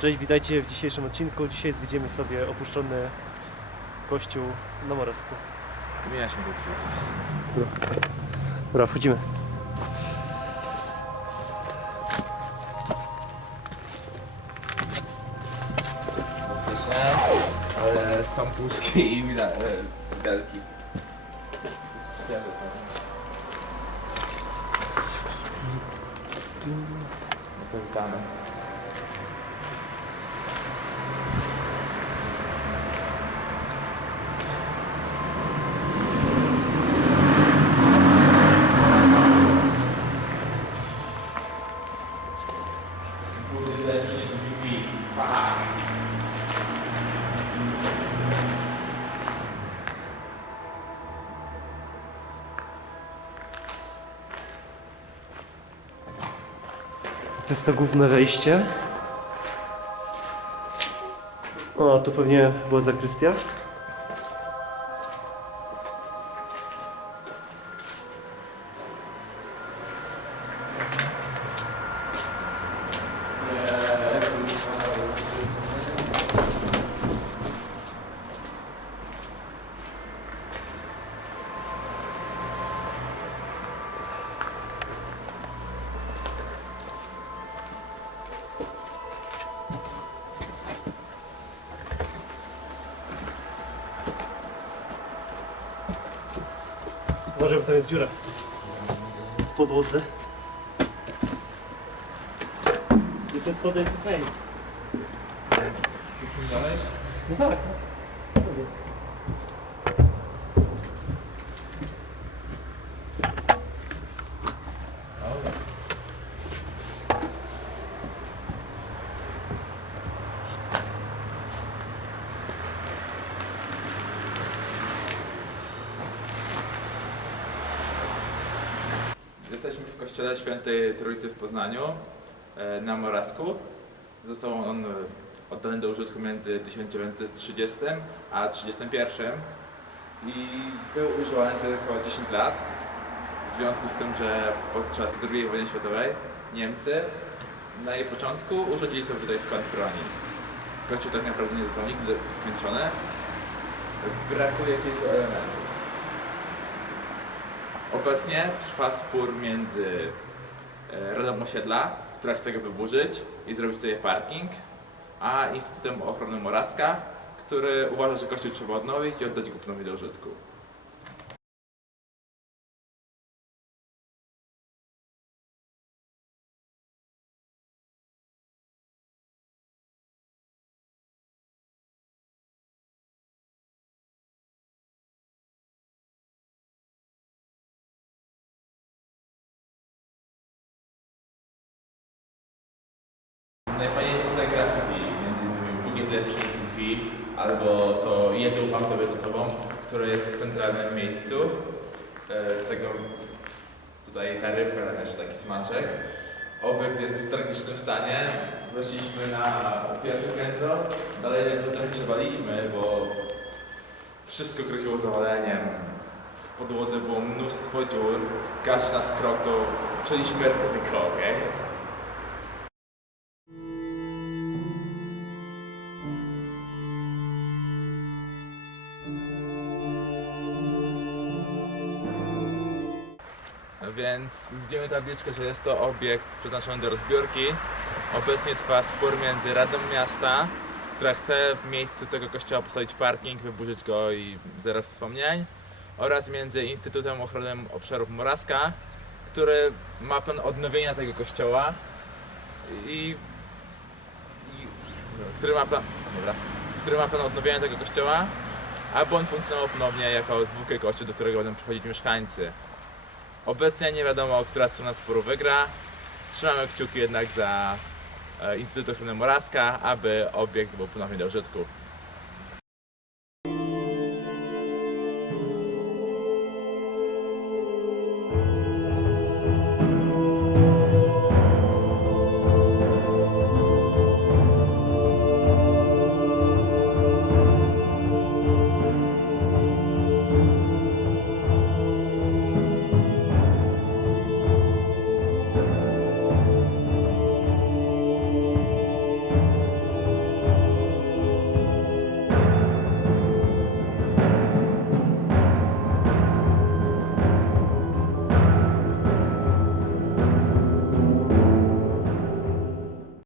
Cześć, witajcie w dzisiejszym odcinku. Dzisiaj zwiedzimy sobie opuszczony kościół na Morawsku. Imienia Świętej Trójcy. Dobra, wchodzimy. Bezpieczne, ale są puszki i e, widelki. No To jest to główne wejście. O, tu pewnie była zakrystia. Może bo tam jest dziura w podłodze. Jeszcze spodem jest okej. Dalej? No tak. Jesteśmy w kościele Świętej Trójcy w Poznaniu e, na Morawsku. Został on e, oddany do użytku między 1930 a 1931 i był używany tylko 10 lat. W związku z tym, że podczas II wojny światowej Niemcy na jej początku urządzili sobie tutaj skład broni. Kościół tak naprawdę nie został nigdy skończony. Brakuje kilku elementów. Obecnie trwa spór między e, Radą Osiedla, która chce go wyburzyć i zrobić tutaj parking, a Instytutem Ochrony Moraska, który uważa, że kościół trzeba odnowić i oddać go ponownie do użytku. Wi-Fi, albo to Jezu ufam Tobie za Tobą, które jest w centralnym miejscu e, tego, tutaj ta rybka, jeszcze taki smaczek. Obiekt jest w tragicznym stanie, weszliśmy na pierwsze piętro, dalej jakby trochę się baliśmy, bo wszystko groziło zawaleniem. W podłodze było mnóstwo dziur, każdy nas krok to czuliśmy ryzyko, okej? Więc widzimy tabliczkę, że jest to obiekt przeznaczony do rozbiórki. Obecnie trwa spór między Radą Miasta, która chce w miejscu tego kościoła postawić parking, wyburzyć go i zero wspomnień, oraz między Instytutem Ochrony Obszarów Moraska, który ma plan odnowienia tego kościoła i, i który ma plan, dobra, który ma plan odnowienia tego kościoła, aby on funkcjonował ponownie jako zwykły kościół, do którego będą przychodzić mieszkańcy. Obecnie nie wiadomo, która strona sporu wygra. Trzymamy kciuki jednak za e, Instytut Ochrony Moraska, aby obiekt był ponownie do użytku.